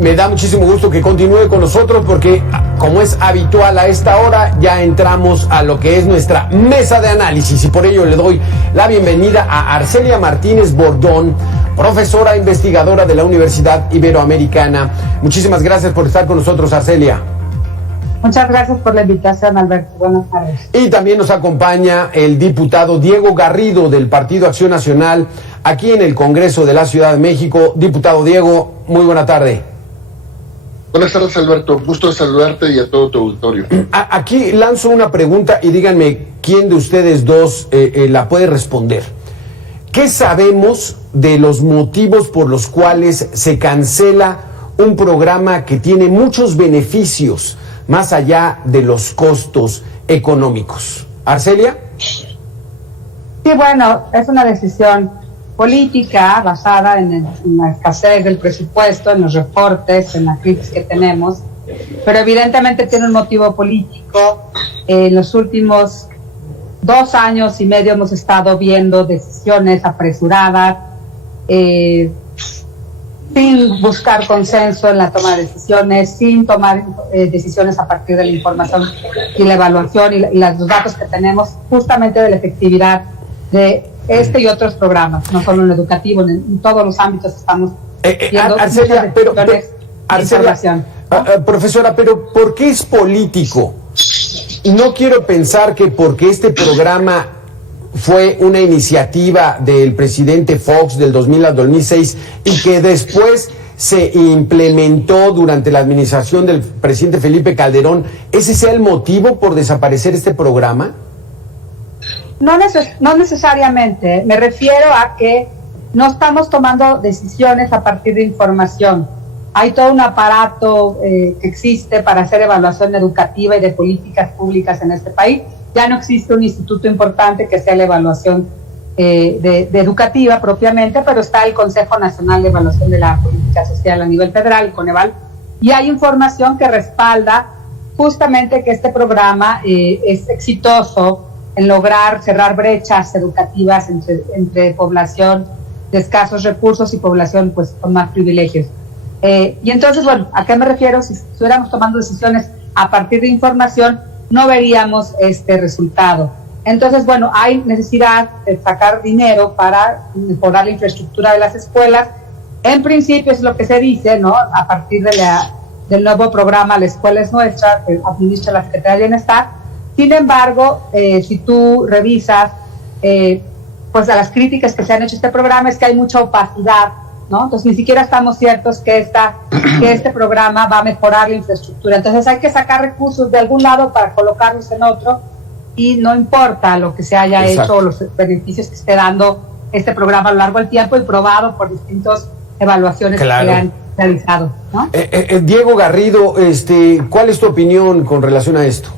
Me da muchísimo gusto que continúe con nosotros porque, como es habitual a esta hora, ya entramos a lo que es nuestra mesa de análisis y por ello le doy la bienvenida a Arcelia Martínez Bordón, profesora investigadora de la Universidad Iberoamericana. Muchísimas gracias por estar con nosotros, Arcelia. Muchas gracias por la invitación, Alberto. Buenas tardes. Y también nos acompaña el diputado Diego Garrido del Partido Acción Nacional aquí en el Congreso de la Ciudad de México. Diputado Diego, muy buena tarde. Buenas tardes, Alberto. Gusto de saludarte y a todo tu auditorio. Aquí lanzo una pregunta y díganme quién de ustedes dos la puede responder. ¿Qué sabemos de los motivos por los cuales se cancela un programa que tiene muchos beneficios más allá de los costos económicos? ¿Arcelia? Sí, bueno, es una decisión política basada en la escasez del presupuesto, en los recortes, en la crisis que tenemos, pero evidentemente tiene un motivo político. En los últimos 2 años y medio hemos estado viendo decisiones apresuradas, sin buscar consenso en la toma de decisiones, sin tomar decisiones a partir de la información y la evaluación y los datos que tenemos justamente de la efectividad de este y otros programas, no solo en el educativo, en todos los ámbitos estamos viendo Arcelia, información. Profesora, pero ¿por qué es político? No quiero pensar que porque este programa fue una iniciativa del presidente Fox del 2000 al 2006 y que después se implementó durante la administración del presidente Felipe Calderón, ¿ese sea el motivo por desaparecer este programa? No necesariamente. Me refiero a que no estamos tomando decisiones a partir de información. Hay todo un aparato que existe para hacer evaluación educativa y de políticas públicas en este país. Ya no existe un instituto importante que sea la evaluación de educativa propiamente, pero está el Consejo Nacional de Evaluación de la Política Social a nivel federal, el Coneval, y hay información que respalda justamente que este programa es exitoso en lograr cerrar brechas educativas entre población de escasos recursos y población pues con más privilegios. Y entonces, bueno, ¿a qué me refiero? Si estuviéramos tomando decisiones a partir de información, no veríamos este resultado. Entonces, bueno, hay necesidad de sacar dinero para mejorar la infraestructura de las escuelas. En principio es lo que se dice, ¿no? A partir del nuevo programa La Escuela es Nuestra, que administra la Secretaría de Bienestar. Sin embargo, si tú revisas, pues a las críticas que se han hecho a este programa es que hay mucha opacidad, ¿no? Entonces ni siquiera estamos ciertos que este programa va a mejorar la infraestructura. Entonces hay que sacar recursos de algún lado para colocarlos en otro y no importa lo que se haya hecho o los beneficios que esté dando este programa a lo largo del tiempo y probado por distintas evaluaciones que se han realizado, ¿no? Diego Garrido, ¿cuál es tu opinión con relación a esto?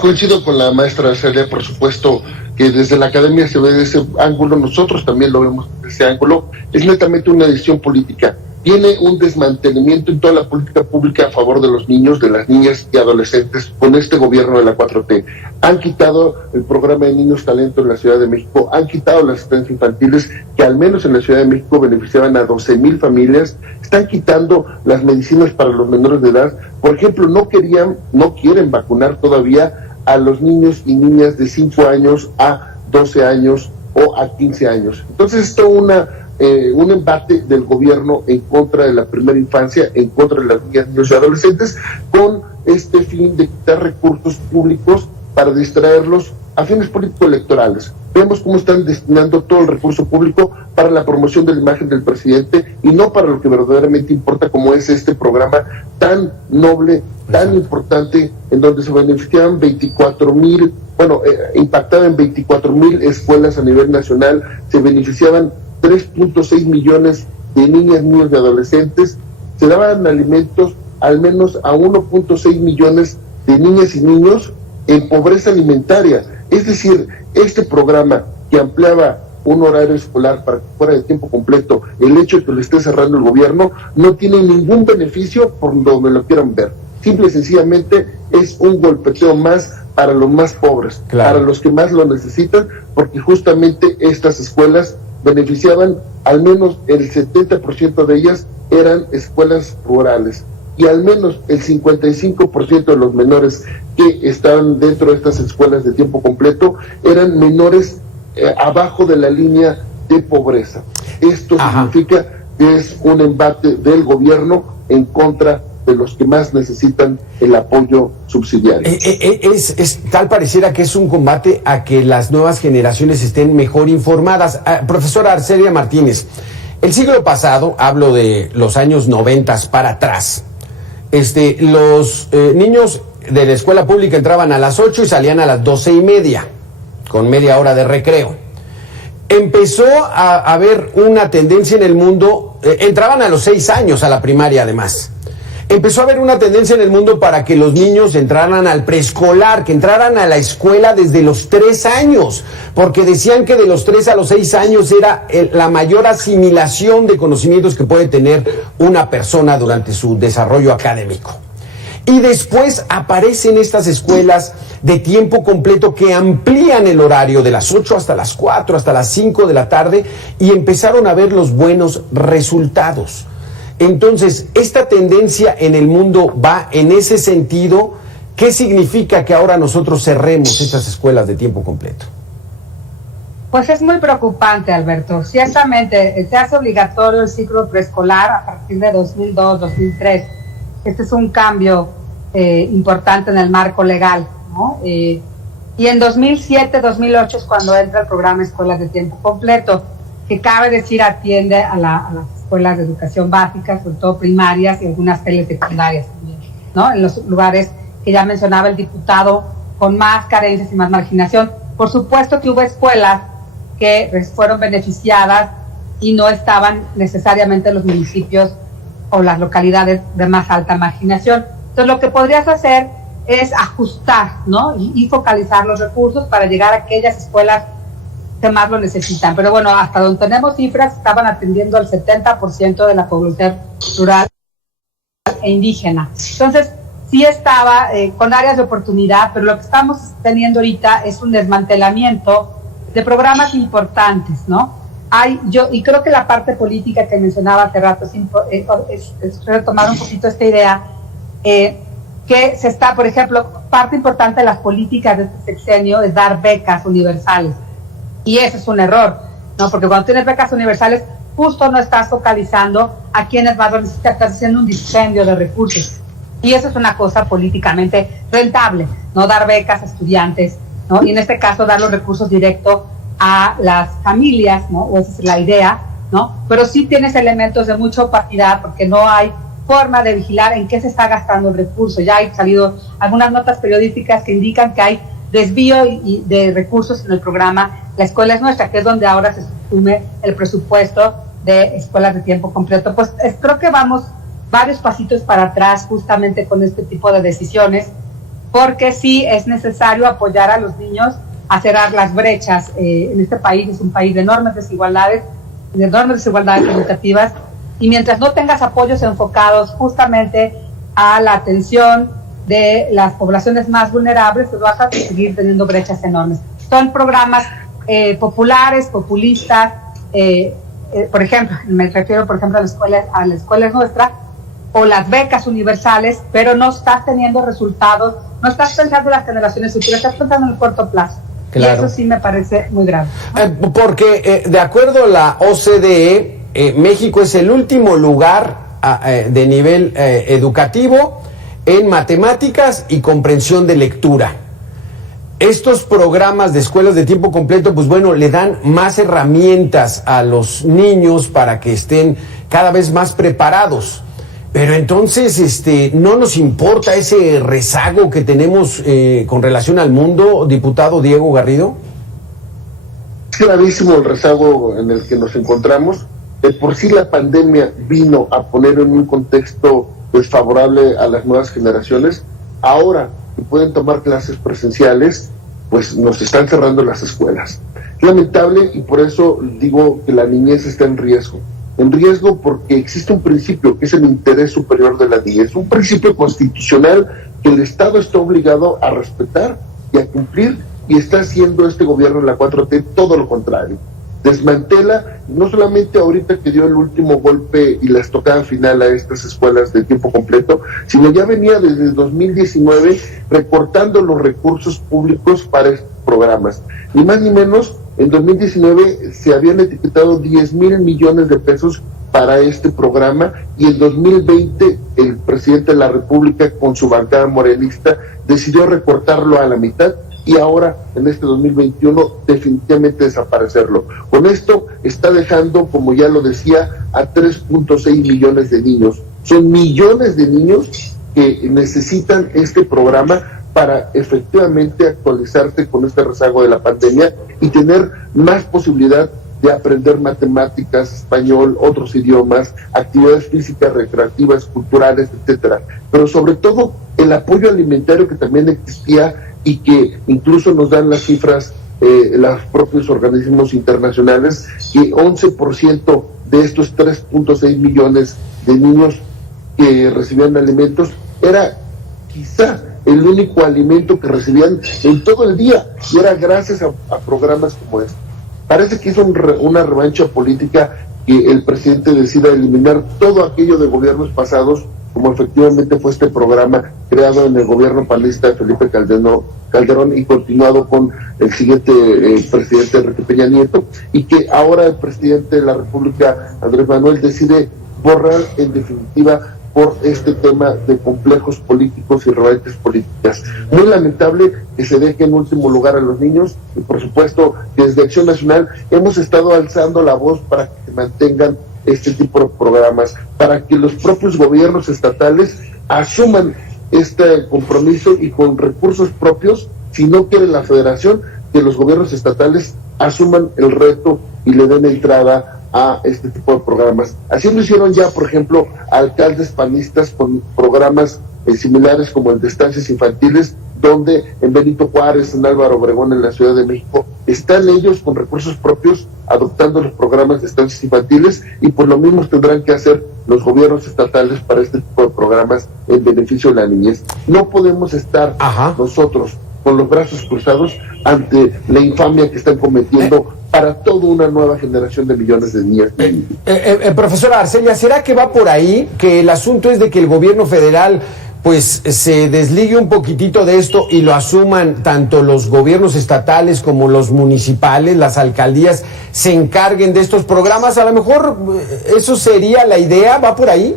Coincido con la maestra Arcelia, por supuesto que desde la academia se ve de ese ángulo, nosotros también lo vemos desde ese ángulo. Es netamente una decisión política. Tiene un desmantelamiento en toda la política pública a favor de los niños, de las niñas y adolescentes con este gobierno de la 4T. Han quitado el programa de Niños Talento en la Ciudad de México, han quitado las asistencias infantiles que al menos en la Ciudad de México beneficiaban a 12,000 familias, están quitando las medicinas para los menores de edad. Por ejemplo, no quieren vacunar todavía a los niños y niñas de 5 años a 12 años o a 15 años. Entonces esto es un embate del gobierno en contra de la primera infancia, en contra de las niñas, niños y adolescentes, con este fin de quitar recursos públicos para distraerlos a fines político-electorales. Vemos cómo están destinando todo el recurso público para la promoción de la imagen del presidente y no para lo que verdaderamente importa, como es este programa tan noble, tan importante, en donde se beneficiaban 24,000, impactaba en 24,000 escuelas a nivel nacional, se beneficiaban 3.6 millones de niñas, niños y adolescentes, se daban alimentos al menos a 1.6 millones de niñas y niños en pobreza alimentaria. Es decir, este programa que ampliaba un horario escolar para que fuera de tiempo completo, el hecho de que lo esté cerrando el gobierno, no tiene ningún beneficio por donde lo quieran ver. Simple y sencillamente es un golpeteo más para los más pobres, para los que más lo necesitan, porque justamente estas escuelas beneficiaban, al menos el 70% de ellas eran escuelas rurales, y al menos el 55% de los menores que estaban dentro de estas escuelas de tiempo completo eran menores abajo de la línea de pobreza. Esto significa que es un embate del gobierno en contra de los que más necesitan el apoyo subsidiario. Tal pareciera que es un combate a que las nuevas generaciones estén mejor informadas. Profesora Arcelia Martínez, el siglo pasado, hablo de los años 90 para atrás, los niños de la escuela pública entraban a las 8 y salían a las 12:30, con media hora de recreo. Empezó a haber una tendencia en el mundo, entraban a los 6 años a la primaria además. Empezó a haber una tendencia en el mundo para que los niños entraran al preescolar, que entraran a la escuela desde los 3 años, porque decían que de los 3 a los 6 años era la mayor asimilación de conocimientos que puede tener una persona durante su desarrollo académico. Y después aparecen estas escuelas de tiempo completo que amplían el horario de las 8 hasta las 4, hasta las 5 de la tarde, y empezaron a ver los buenos resultados. Entonces, esta tendencia en el mundo va en ese sentido. ¿Qué significa que ahora nosotros cerremos estas escuelas de tiempo completo? Pues es muy preocupante, Alberto. Ciertamente, se hace obligatorio el ciclo preescolar a partir de 2002-2003. Este es un cambio importante en el marco legal, ¿no? Y en 2007-2008 es cuando entra el programa Escuelas de Tiempo Completo, que cabe decir atiende a las escuelas de educación básica, sobre todo primarias y algunas telesecundarias también, ¿no? En los lugares que ya mencionaba el diputado, con más carencias y más marginación. Por supuesto que hubo escuelas que fueron beneficiadas y no estaban necesariamente en los municipios o las localidades de más alta marginación. Entonces, lo que podrías hacer es ajustar, ¿no? Y focalizar los recursos para llegar a aquellas escuelas que más lo necesitan. Pero bueno, hasta donde tenemos cifras, estaban atendiendo al 70% de la población rural e indígena. Entonces, sí estaba con áreas de oportunidad, pero lo que estamos teniendo ahorita es un desmantelamiento de programas importantes, ¿no? Y creo que la parte política que mencionaba hace rato es retomar un poquito esta idea, que se está, por ejemplo, parte importante de las políticas de este sexenio es dar becas universales. Y eso es un error, ¿no? Porque cuando tienes becas universales, justo no estás focalizando a quienes más lo necesitan, estás haciendo un dispendio de recursos. Y eso es una cosa políticamente rentable, ¿no? Dar becas a estudiantes, ¿no? Y en este caso, dar los recursos directos a las familias, ¿no? O esa es la idea, ¿no? Pero sí tienes elementos de mucha opacidad porque no hay forma de vigilar en qué se está gastando el recurso. Ya han salido algunas notas periodísticas que indican que hay desvío de recursos en el programa La Escuela es Nuestra, que es donde ahora se sume el presupuesto de escuelas de tiempo completo. Pues creo que vamos varios pasitos para atrás justamente con este tipo de decisiones, porque sí es necesario apoyar a los niños a cerrar las brechas. En este país es un país de enormes desigualdades educativas, y mientras no tengas apoyos enfocados justamente a la atención de las poblaciones más vulnerables, pues vas a seguir teniendo brechas enormes. Son programas populares, populistas, por ejemplo, me refiero por ejemplo a la escuela es nuestra, o las becas universales, pero no estás teniendo resultados, no estás pensando en las generaciones futuras, estás pensando en el corto plazo. Claro. Y eso sí me parece muy grave, ¿no? Porque de acuerdo a la OCDE, México es el último lugar de nivel educativo en matemáticas y comprensión de lectura. Estos programas de escuelas de tiempo completo, pues bueno, le dan más herramientas a los niños para que estén cada vez más preparados. Pero entonces, ¿no nos importa ese rezago que tenemos con relación al mundo, diputado Diego Garrido? Es gravísimo el rezago en el que nos encontramos. De por sí la pandemia vino a poner en un contexto desfavorable a las nuevas generaciones. Ahora que pueden tomar clases presenciales, pues nos están cerrando las escuelas. Es lamentable, y por eso digo que la niñez está en riesgo. En riesgo porque existe un principio que es el interés superior de la niñez, un principio constitucional que el Estado está obligado a respetar y a cumplir, y está haciendo este gobierno de la 4T todo lo contrario. desmantela, no solamente ahorita que dio el último golpe y la estocada final a estas escuelas de tiempo completo, sino ya venía desde 2019 recortando los recursos públicos para estos programas. Ni más ni menos, en 2019 se habían etiquetado 10,000 millones de pesos para este programa, y en 2020 el presidente de la República, con su bancada morenista, decidió recortarlo a la mitad, y ahora en este 2021 definitivamente desaparecerlo. Con esto está dejando, como ya lo decía, a 3.6 millones de niños. Son millones de niños que necesitan este programa para efectivamente actualizarse con este rezago de la pandemia y tener más posibilidad de aprender matemáticas, español, otros idiomas, actividades físicas, recreativas, culturales, etcétera. Pero sobre todo el apoyo alimentario que también existía y que incluso nos dan las cifras los propios organismos internacionales, que 11% de estos 3.6 millones de niños que recibían alimentos era quizá el único alimento que recibían en todo el día, y era gracias a programas como este. Parece que es una revancha política que el presidente decida eliminar todo aquello de gobiernos pasados, como efectivamente fue este programa creado en el gobierno panista de Felipe Calderón y continuado con el siguiente presidente Enrique Peña Nieto, y que ahora el presidente de la República, Andrés Manuel, decide borrar en definitiva por este tema de complejos políticos y revanchas políticas. Muy lamentable que se deje en último lugar a los niños, y por supuesto desde Acción Nacional hemos estado alzando la voz para que se mantengan este tipo de programas, para que los propios gobiernos estatales asuman este compromiso y con recursos propios, si no quiere la federación, que los gobiernos estatales asuman el reto y le den entrada a este tipo de programas. Así lo hicieron ya, por ejemplo, alcaldes panistas con programas similares como el de estancias infantiles, donde en Benito Juárez, en Álvaro Obregón, en la Ciudad de México, están ellos con recursos propios adoptando los programas de estancias infantiles, y pues lo mismo tendrán que hacer los gobiernos estatales para este tipo de programas en beneficio de la niñez. No podemos estar nosotros con los brazos cruzados ante la infamia que están cometiendo para toda una nueva generación de millones de niñas. Profesora Arcelia, ¿será que va por ahí? Que el asunto es de que el gobierno federal pues se desligue un poquitito de esto y lo asuman tanto los gobiernos estatales como los municipales, las alcaldías, se encarguen de estos programas. A lo mejor eso sería la idea, ¿va por ahí?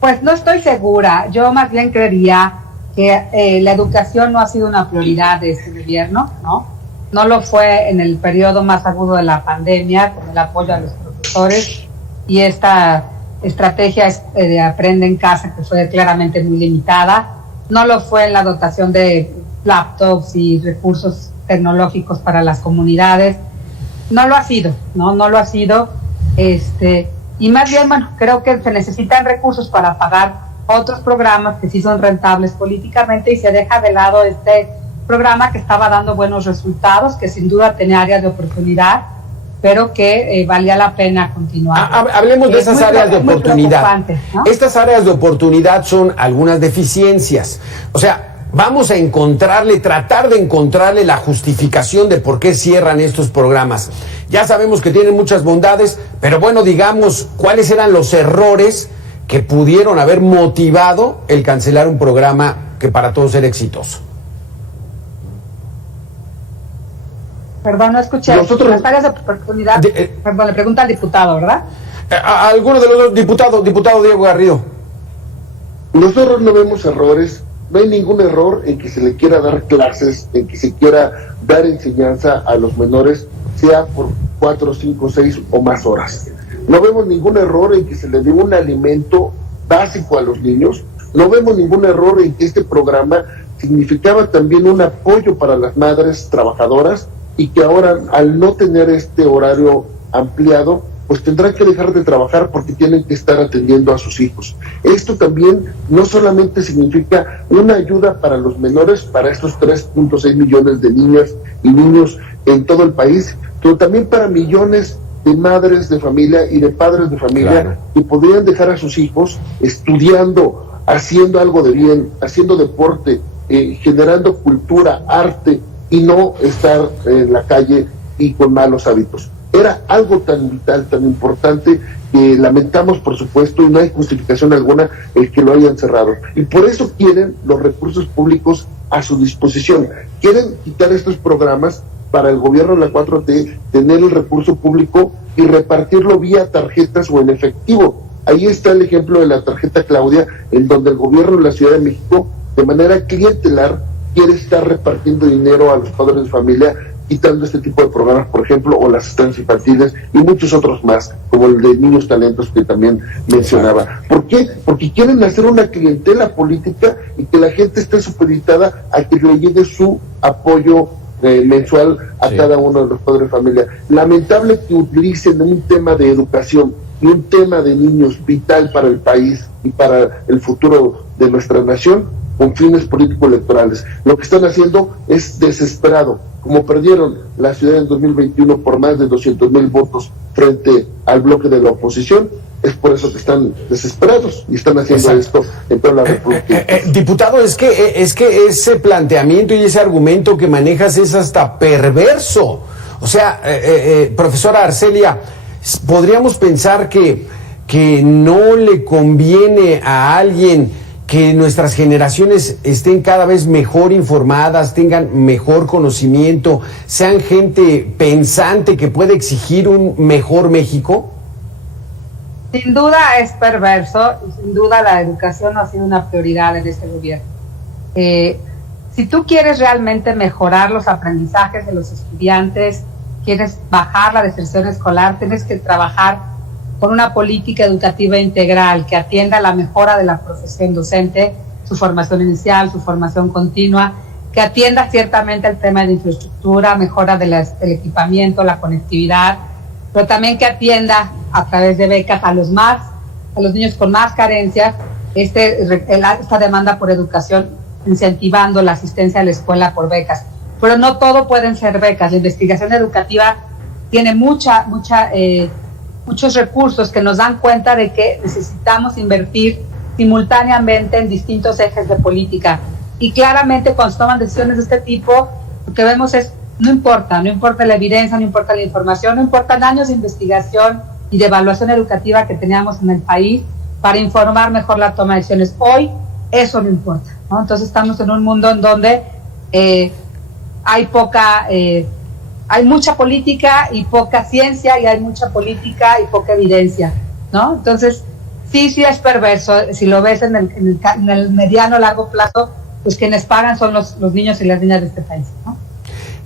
Pues no estoy segura. Yo más bien creería que la educación no ha sido una prioridad de este gobierno, ¿no? No lo fue en el periodo más agudo de la pandemia, con el apoyo a los profesores y esta estrategia de Aprende en Casa, que fue claramente muy limitada. No lo fue en la dotación de laptops y recursos tecnológicos para las comunidades. No lo ha sido, no lo ha sido. Y más bien, bueno, creo que se necesitan recursos para pagar otros programas que sí son rentables políticamente, y se deja de lado este programa que estaba dando buenos resultados, que sin duda tenía áreas de oportunidad, pero que valía la pena continuar. Hablemos de esas áreas de oportunidad. ¿No? Estas áreas de oportunidad son algunas deficiencias. O sea, vamos a tratar de encontrarle la justificación de por qué cierran estos programas. Ya sabemos que tienen muchas bondades, pero bueno, digamos, ¿cuáles eran los errores que pudieron haber motivado el cancelar un programa que para todos era exitoso? Perdón, no escuché. Nosotros, las áreas de oportunidad, perdón, le pregunta al diputado, ¿verdad? A alguno de los dos, diputado Diego Garrido. Nosotros no vemos errores, no hay ningún error en que se le quiera dar clases, en que se quiera dar enseñanza a los menores, sea por 4, 5, 6 o más horas. No vemos ningún error en que se le dé un alimento básico a los niños. No vemos ningún error en que este programa significaba también un apoyo para las madres trabajadoras, y que ahora, al no tener este horario ampliado, pues tendrán que dejar de trabajar porque tienen que estar atendiendo a sus hijos. Esto también no solamente significa una ayuda para los menores, para estos 3.6 millones de niñas y niños en todo el país, pero también para millones de madres de familia y de padres de familia, claro, que podrían dejar a sus hijos estudiando, haciendo algo de bien, haciendo deporte, generando cultura, arte, y no estar en la calle y con malos hábitos. Era algo tan vital, tan importante, que lamentamos, por supuesto, y no hay justificación alguna el que lo hayan cerrado. Y por eso quieren los recursos públicos a su disposición. Quieren quitar estos programas para el gobierno de la 4T, tener el recurso público y repartirlo vía tarjetas o en efectivo. Ahí está el ejemplo de la tarjeta Claudia, en donde el gobierno de la Ciudad de México, de manera clientelar, quiere estar repartiendo dinero a los padres de familia, quitando este tipo de programas, por ejemplo, o las estancias infantiles y muchos otros más, como el de Niños Talentos que también mencionaba. ¿Por qué? Porque quieren hacer una clientela política y que la gente esté supeditada a que le llegue su apoyo mensual a cada uno de los padres de familia. Lamentable que utilicen un tema de educación y un tema de niños vital para el país y para el futuro de nuestra nación con fines político-electorales. Lo que están haciendo es desesperado. Como perdieron la ciudad en 2021 por más de 200,000 votos frente al bloque de la oposición, es por eso que están desesperados y están haciendo esto en toda la República. Diputado, es que ese planteamiento y ese argumento que manejas es hasta perverso. O sea, profesora Arcelia, podríamos pensar que no le conviene a alguien que nuestras generaciones estén cada vez mejor informadas, tengan mejor conocimiento, sean gente pensante que puede exigir un mejor México. Sin duda es perverso y sin duda la educación ha sido una prioridad en este gobierno. Si tú quieres realmente mejorar los aprendizajes de los estudiantes, quieres bajar la deserción escolar, tienes que trabajar con una política educativa integral que atienda a la mejora de la profesión docente, su formación inicial, su formación continua, que atienda ciertamente el tema de infraestructura, mejora del equipamiento, la conectividad, pero también que atienda a través de becas a los niños con más carencias, esta demanda por educación, incentivando la asistencia a la escuela por becas. Pero no todo pueden ser becas. La investigación educativa tiene muchos recursos que nos dan cuenta de que necesitamos invertir simultáneamente en distintos ejes de política. Y claramente cuando se toman decisiones de este tipo, lo que vemos es, no importa la evidencia, no importa la información, no importan años de investigación y de evaluación educativa que teníamos en el país para informar mejor la toma de decisiones. Hoy eso no importa, ¿no? Entonces estamos en un mundo en donde hay mucha política y poca ciencia, y hay mucha política y poca evidencia, ¿no? Entonces, sí es perverso. Si lo ves en el mediano largo plazo, pues quienes pagan son los niños y las niñas de este país, ¿no?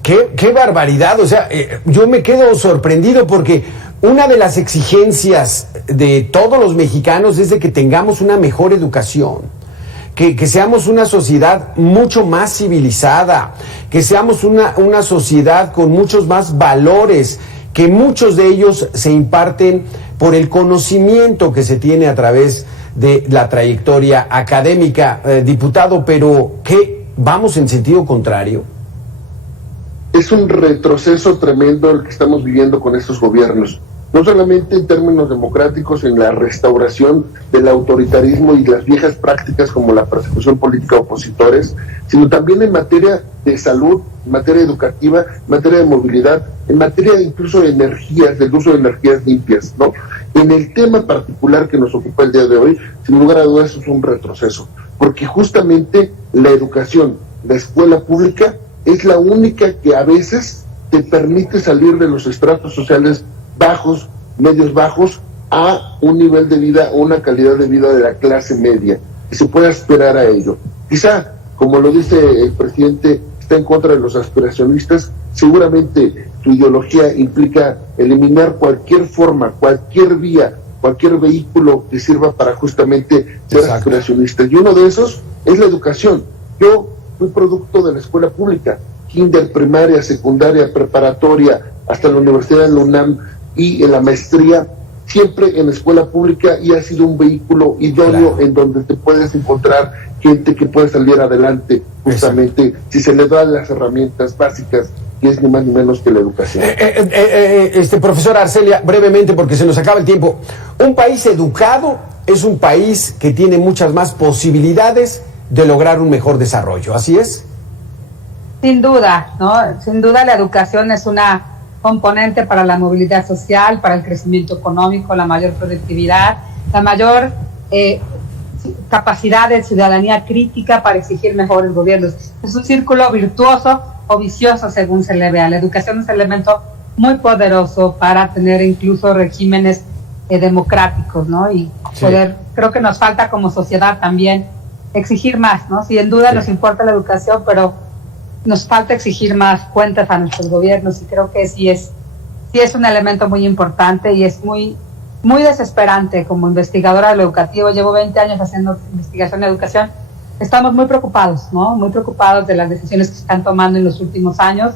¡Qué barbaridad! O sea, yo me quedo sorprendido porque una de las exigencias de todos los mexicanos es de que tengamos una mejor educación, que seamos una sociedad mucho más civilizada, que seamos una sociedad con muchos más valores, que muchos de ellos se imparten por el conocimiento que se tiene a través de la trayectoria académica. Diputado, pero ¿qué? ¿Vamos en sentido contrario? Es un retroceso tremendo el que estamos viviendo con estos gobiernos, no solamente en términos democráticos, en la restauración del autoritarismo y las viejas prácticas como la persecución política a opositores, sino también en materia de salud, en materia educativa, en materia de movilidad, en materia incluso de energías, del uso de energías limpias, ¿no? En el tema particular que nos ocupa el día de hoy, sin lugar a dudas, eso es un retroceso, porque justamente la educación, la escuela pública, es la única que a veces te permite salir de los estratos sociales bajos, medios bajos, a un nivel de vida, una calidad de vida de la clase media, y se puede aspirar a ello. Quizá, como lo dice el presidente, está en contra de los aspiracionistas. Seguramente su ideología implica eliminar cualquier forma, cualquier vía, cualquier vehículo que sirva para justamente ser aspiracionistas. Y uno de esos es la educación. Yo fui producto de la escuela pública, kinder, primaria, secundaria, preparatoria, hasta la universidad de la UNAM y en la maestría, siempre en la escuela pública, y ha sido un vehículo idóneo en donde te puedes encontrar gente que puede salir adelante justamente si se le dan las herramientas básicas, que es ni más ni menos que la educación. Profesora Arcelia, brevemente porque se nos acaba el tiempo. Un país educado es un país que tiene muchas más posibilidades de lograr un mejor desarrollo, ¿así es? Sin duda, ¿no? Sin duda la educación es una componente para la movilidad social, para el crecimiento económico, la mayor productividad, la mayor capacidad de ciudadanía crítica para exigir mejores gobiernos. Es un círculo virtuoso o vicioso según se le vea. La educación es un elemento muy poderoso para tener incluso regímenes democráticos, ¿no? Y poder, creo que nos falta como sociedad también exigir más, ¿no? Sin duda nos importa la educación, pero nos falta exigir más cuentas a nuestros gobiernos, y creo que sí es un elemento muy importante, y es muy desesperante. Como investigadora de lo educativo, llevo 20 años haciendo investigación en educación, estamos muy preocupados, ¿no? Muy preocupados de las decisiones que se están tomando en los últimos años,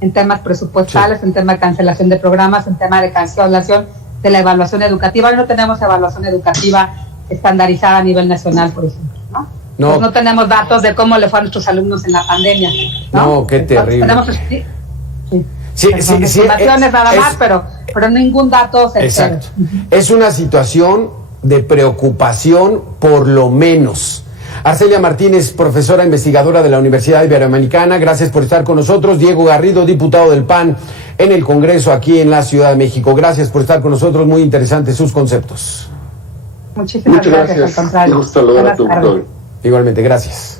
en temas presupuestales, en tema de cancelación de programas, en tema de cancelación de la evaluación educativa. Hoy no tenemos evaluación educativa estandarizada a nivel nacional, por ejemplo, ¿no? No, pues no tenemos datos de cómo le fue a nuestros alumnos en la pandemia, ¿no? No, qué terrible. Tenemos estimaciones nada más, pero ningún dato certero. Exacto. Es una situación de preocupación, por lo menos. Arcelia Martínez, profesora investigadora de la Universidad Iberoamericana, gracias por estar con nosotros. Diego Garrido, diputado del PAN en el Congreso aquí en la Ciudad de México, gracias por estar con nosotros, muy interesantes sus conceptos. Muchísimas gracias. Muchas gracias. Al contrario. Me gusta saludar a tu auditorio. Igualmente, gracias.